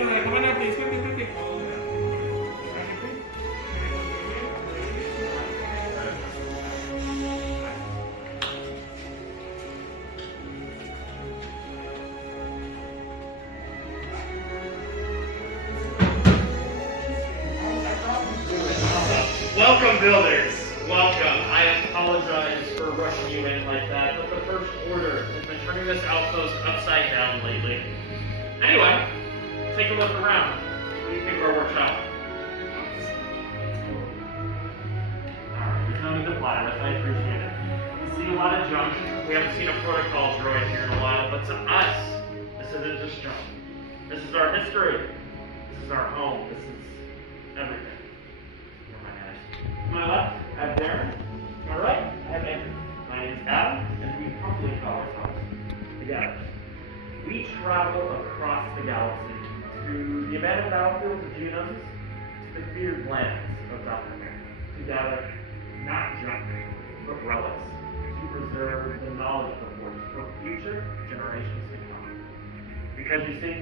Come on up, please. Quick. Welcome, builders. Welcome. I apologize for rushing you in like that, but the First Order has been turning this outpost upside down lately. Anyway, take a look around. What do you think of our workshop? Alright, there's no need to fly with. I appreciate it. We see a lot of junk. We haven't seen a protocol droid here in a while, but to us, this isn't just junk. This is our history. This is our home. This is everything. To my left, I have Darren. To my right, I have Andrew. My name is Adam, and we properly call ourselves the Gatherers. We travel across the galaxy to the abandoned battlefields of Geonosis, to the feared lands of South America, to gather not junk, but relics, to preserve the knowledge of the Force for future generations to come. Because you see,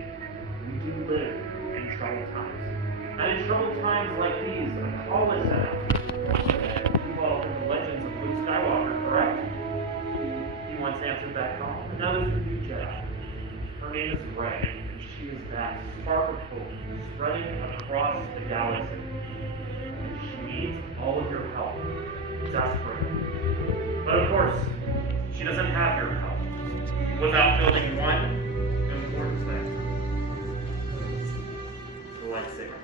we do live in troubled times. And in troubled times like these, a call is set out. You've all heard the legends of Luke Skywalker, correct? He once answered that call. And now there's a new Jedi. Her name is Rey, and she is that spark of hope spreading across the galaxy. And she needs all of your help, desperately. But of course, she doesn't have your help without building one important thing: the lightsaber.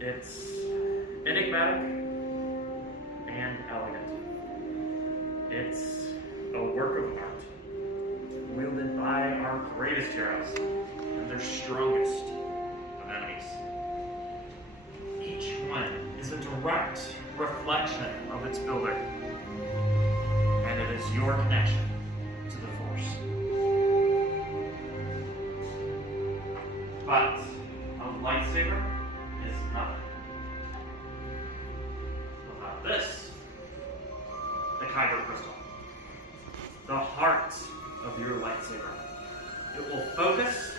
It's enigmatic and elegant. It's a work of art, wielded by our greatest heroes and their strongest of enemies. Each one is a direct reflection of its builder, and it is your connection to the Force. But a lightsaber is nothing without this, the Kyber crystal, the heart of your lightsaber. It will focus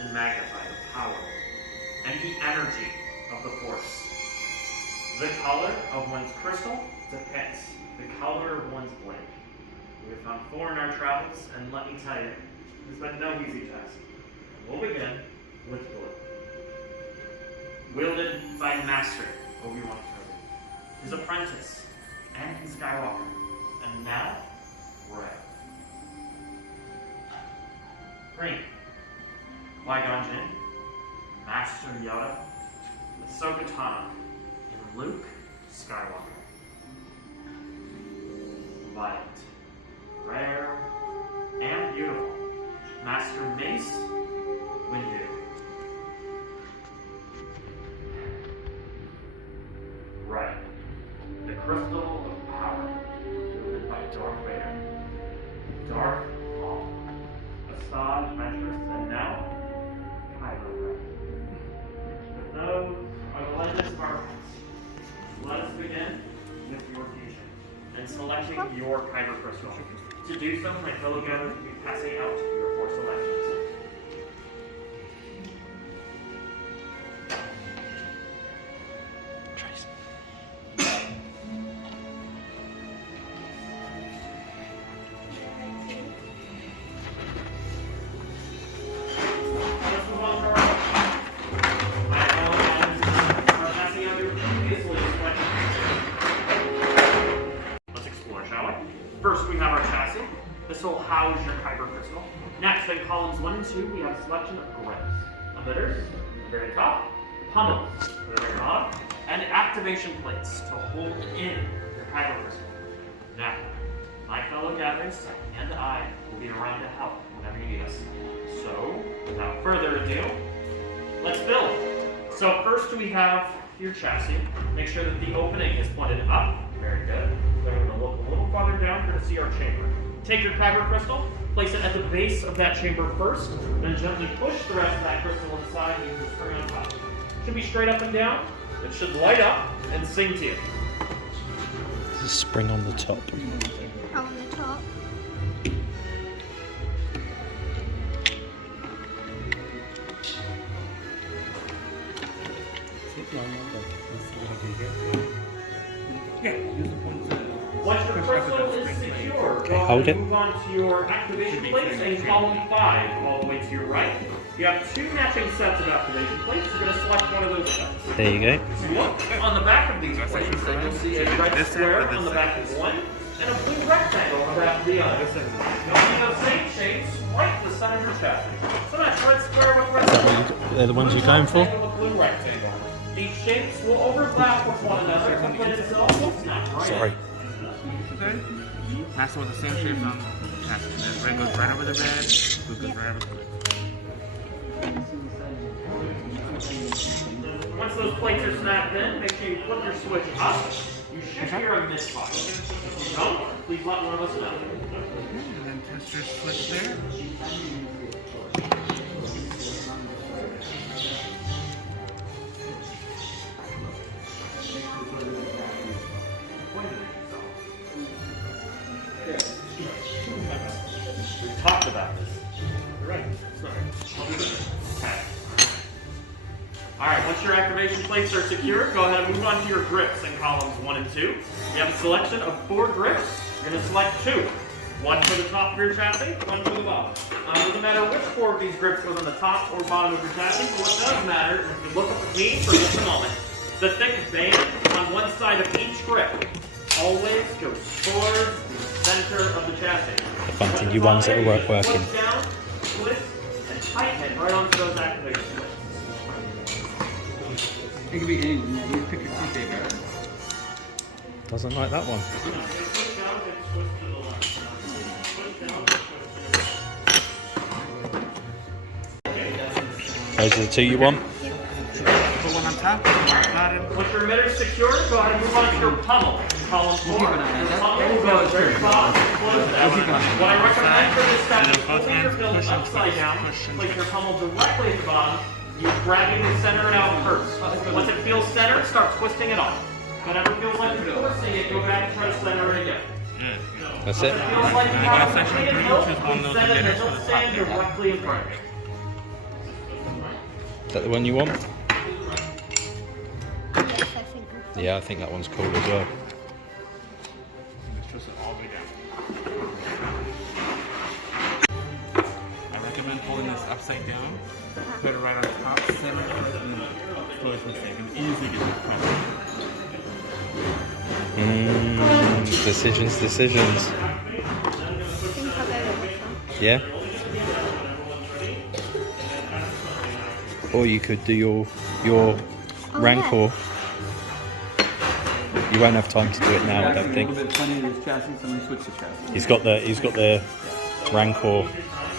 and magnify the power and the energy of the Force. The color of one's crystal depicts the color of one's blade. We have found 4 in our travels, and let me tell you, it's been no easy task. We'll begin with blue. Wielded by Master Obi-Wan Kenobi, his apprentice, Anakin Skywalker, and now, Rey. Green. Qui-Gon Jinn, Master Yoda, Ahsoka Tano, and Luke Skywalker. Violet. Rare and beautiful. Master Mace Windu. Right. The crystal of power, wielded by Darth Vader. Darth Maul. Asajj Ventress, and now, Kylo Ren. Those are the legends of our past. Let us begin with your fusion and selecting your Kyber crystal. To do so, my fellow gatherers will be passing out your 4 selections. First, we have our chassis. This will house your Kyber crystal. Next, in columns 1 and 2, we have a selection of grips, emitters at the very top, pummels at the very bottom, and activation plates to hold in your Kyber crystal. Now, my fellow gatherers and I will be around to help whenever you need us. So, without further ado, let's build. So first we have your chassis. Make sure that the opening is pointed up. Very good. Then we're going to look a little farther down here to see our chamber. Take your Kyber crystal, place it at the base of that chamber first, then gently push the rest of that crystal inside and use the spring on top. It should be straight up and down. It should light up and sing to you. There's a spring on the top. On the top. Yeah, use the points to Once your push crystal up is the spring. secure, Okay, go ahead hold and it. move on to your activation plates in column 5, all the way to your right. You have 2 matching sets of activation plates. You're going to select one of those sets. There you go. Look on the back of these plates, and you'll see a red This set square or this on the set? back of one, and a blue rectangle on the back of the other. You'll see those same shapes right in the center of your chassis. So that's red square with red square. They're the ones you're going for? With blue rectangle. These shapes will overlap with one another, but it's also not right. Sorry. Okay. That's with the same shape on the chassis. The red goes right over the red, blue goes right over the blue. Once those plates are snapped in, make sure you flip your switch up. You should hear a misfire. If you don't, please let one of us know. And then test your switch there. We've talked about this. You're right. Sorry. Okay. Alright, once your activation plates are secure, go ahead and move on to your grips in columns 1 and 2. You have a selection of 4 grips. You're going to select 2. One for the top of your chassis, one for the bottom. It doesn't matter which 4 of these grips goes on the top or bottom of your chassis, but what does matter, if you look up at me for just a moment, the thick band on one side of each grip always goes towards the center of the chassis. Finding you ones that are working. Twist down, twist, and tighten it right onto those activation plates. It could be any, you pick your two favorite. Doesn't like that one. Twist down, then twist to the left. Twist down, twist to the left. Those are the 2 you want? Put one on top, one on the bottom. Once your emitter is secure, go ahead and move on to your pummel. Column 4. keep an eye on Your that. pummel There you will go, go it's very good. bottom. Close that. keep an eye on What I recommend for this step And is then both holding your hands build push and upside twist, down. push and Place your twist. pummel directly at the bottom. You grabbing the center it out first. Once it feels centered, start twisting it off. Whenever it feels like you're forcing it, go back and try to center it again. Good. That's it. If it feels like you Now have go to section a three, hill, choose one please of those set it emitters and for the don't top stand there. directly in front of it. Is that the one you want? Yes, I think. Yeah, I think that one's cool as well. Just twist it all the way down. I recommend holding this upside down. Put it right on top, center it first, and then close the thing. And easily get it pressure. Decisions. I think I'll go with this one. Yeah? Or you could do your Rancor. You won't have time to do it now, I don't A think. little bit funny in his chassis, so we switch the chassis. He's got the Rancor.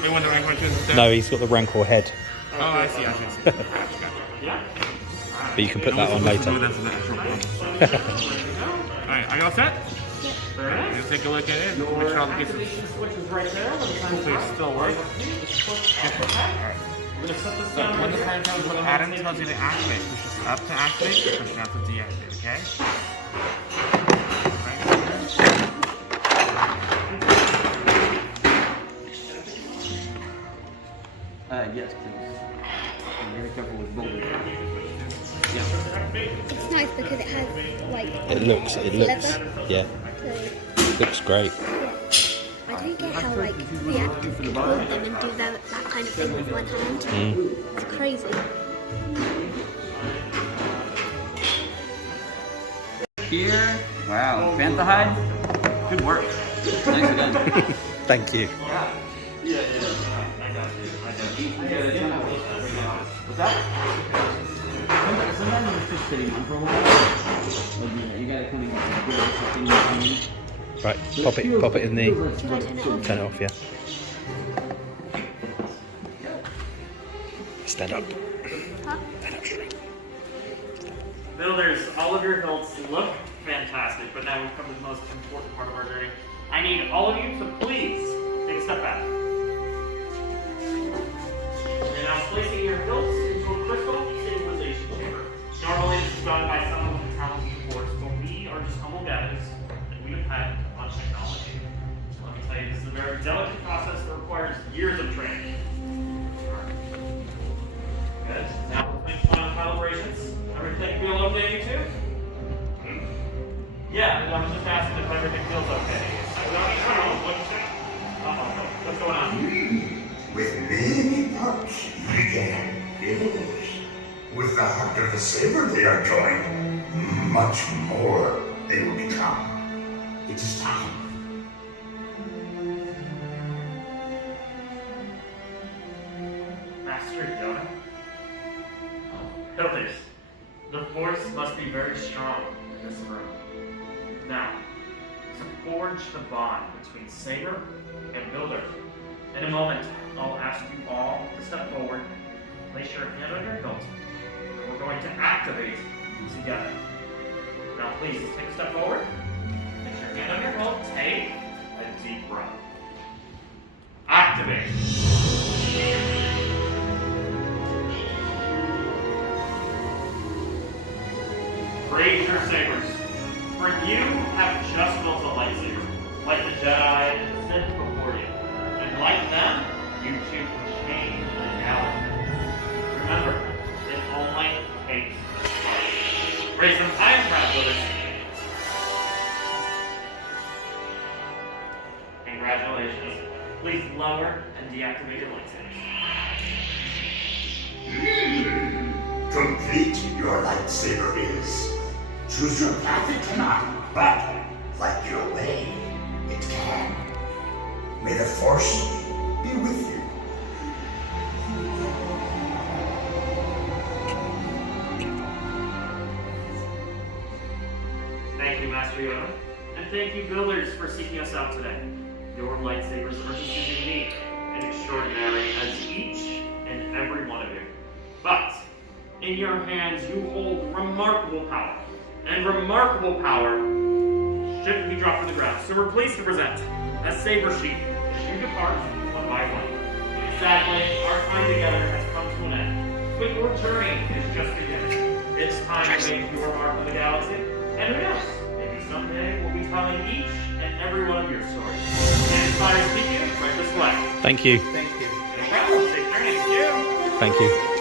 Wait, when the rank one twist No, he's got the Rancor head. Oh, I see. Gotcha. Yeah? But you can put that on later. Alright, are you all set? Very nice. Just take a look at it. Make Your sure all the pieces activation switch is right there. When the time's hopefully up, still work. just push up. Okay? We're going to set this So down when right the here. time comes, when Adam tells you to activate, push this up to activate, and push down to deactivate, okay? Yes, please. I'm very careful with both. It's nice because it has like It looks. leather. Yeah, So, looks great. I don't get how like the actors can hold them and do that kind of thing with one hand. It's crazy. Here. Wow. Bantha hide. Good work. Nicely done. Thank you. What's that? Sometimes it's just sitting on for a while. Like, you gotta kind of give it something you need. Right, pop it in the. Should I turn it off? Turn it off, yeah. Stand up. Huh? Stand up straight. Builders, all of your hilts look fantastic, but now we've come to the most important part of our journey. I need all of you to please take a step back. You're now placing your hilts into a crystal stabilization chamber. Normally this is done by someone with a talent force, but we are just humble guys and we depend on technology. So let me tell you, this is a very delicate process that requires years of training. Good. Now we'll make final calibrations. Everything feel okay, you two? Yeah. was just asking if everything feels okay. What's going on? With many parts you began, yes. With the heart of the saber they are joined, much more they will become. It is time. Master Yoda? Builders, the force must be very strong in this room. Now, to forge the bond between Saber and Builder, in a moment, I'll ask you all to step forward, place your hand on your hilt, and we're going to activate together. Now please, take a step forward, place your hand on your hilt, take a deep breath. Activate. Raise your sabers, for you have just built a lightsaber, like the Jedi and the Sith before you. And like them, you too can change the galaxy. Remember, it only takes a spark. Raise some time proud builders. Congratulations. Please lower and deactivate your lightsabers. Complete your lightsaber is. Choose your path it cannot, but like your way, it can. May the Force be with you. Thank you, Master Yoda. And thank you, builders, for seeking us out today. Your lightsabers are just as unique and extraordinary as each and every one of you. But in your hands, you hold remarkable power. And remarkable power shouldn't be dropped to the ground. So we're pleased to present as Saber Sheep as you depart one by one. Sadly, our time together has come to an end. But your journey is just beginning. It's time to make your mark on the galaxy. And who knows? Maybe someday we'll be telling each and every one of your stories. And inspire speaking right this way. Thank you. Thank you. No problem. Safe journey. Thank you. Thank you.